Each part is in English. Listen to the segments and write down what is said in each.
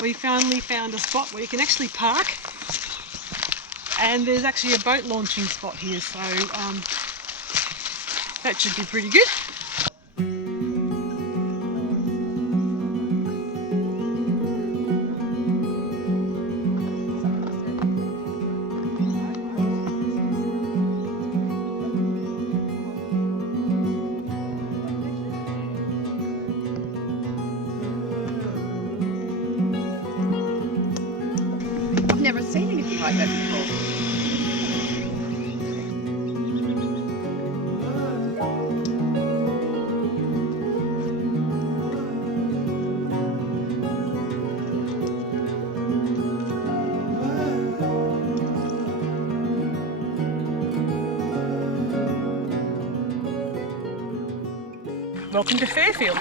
we finally found a spot where you can actually park, and there's actually a boat launching spot here, so that should be pretty good. I've never seen anything like that before. Welcome to Fairfield.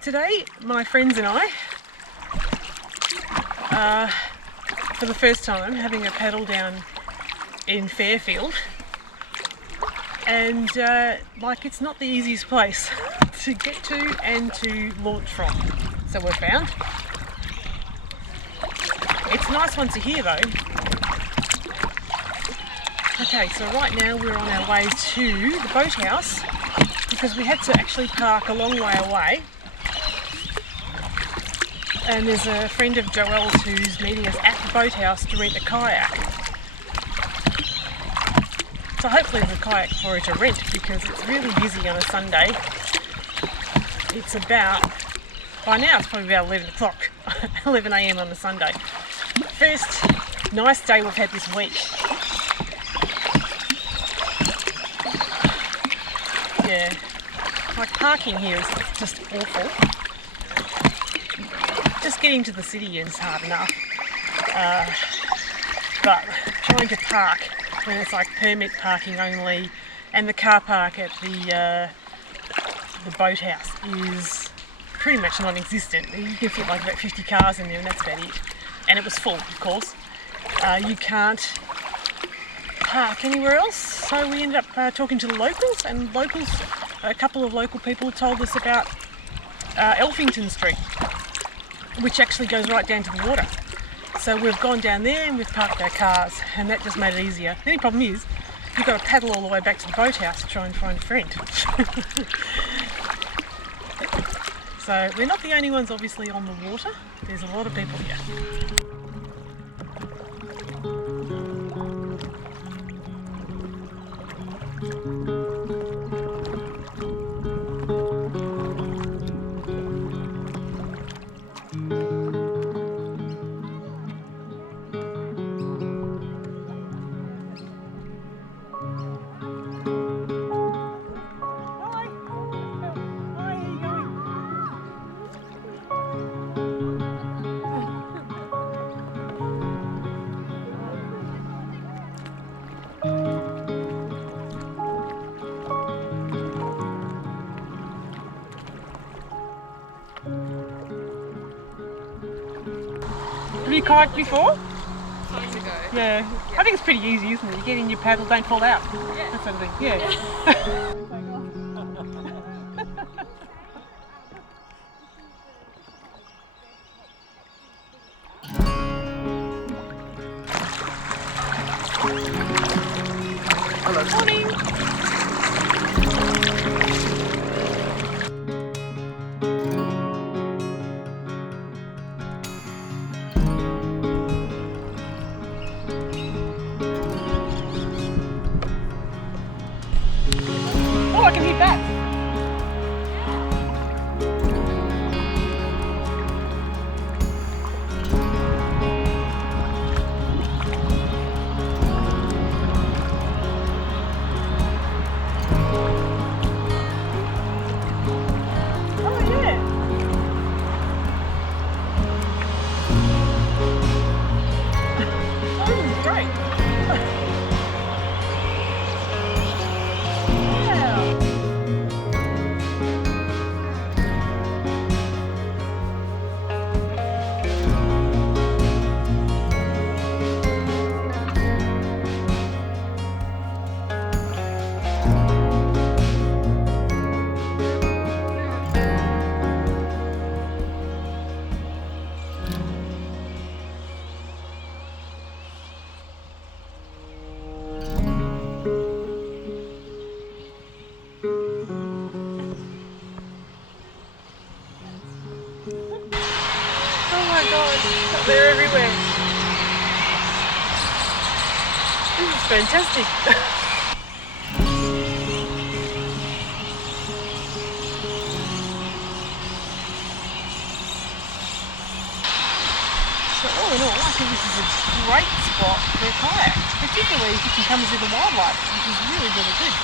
Today, my friends and I are, for the first time, having a paddle down in Fairfield, and it's not the easiest place to get to and to launch from, so we've found. It's a nice one to hear though. Okay, so right now we're on our way to the boathouse because we had to actually park a long way away. And there's a friend of Joelle's who's meeting us at the boathouse to rent a kayak. So hopefully there's a kayak for her to rent because it's really busy on a Sunday. It's about, by now it's probably about 11 o'clock, 11 a.m. on a Sunday. First nice day we've had this week. Yeah, like parking here is just awful. Just getting to the city is hard enough, but trying to park when it's like permit parking only, and the car park at the boathouse is pretty much non-existent. You can fit like about 50 cars in there and that's about it. And it was full, of course. You can't park anywhere else, so we ended up talking to the locals, and a couple of local people told us about Elphington Street, which actually goes right down to the water. So we've gone down there and we've parked our cars, and that just made it easier. The only problem is you've got to paddle all the way back to the boathouse to try and find a friend. So we're not the only ones obviously on the water, there's a lot of people here. Have you kayaked before? Years ago. Yeah. I think it's pretty easy, isn't it? You get in your paddle, don't fall out. Yeah. That sort of thing. Yeah. Hello. Morning. Oh, I can hear bats. my god, they're everywhere. This is fantastic. So all in all, I think this is a great spot for a kayak, particularly if you can come and see the wildlife, which is really, really good.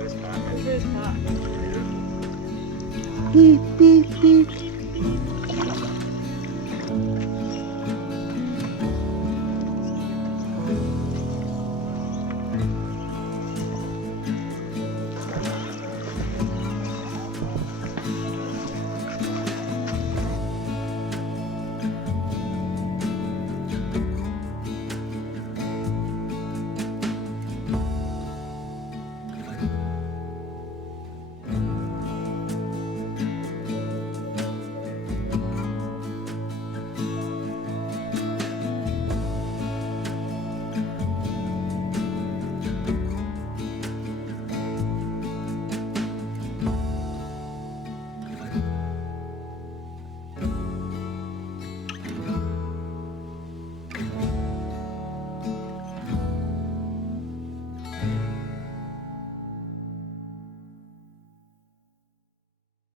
First park. Beep, beep, beep.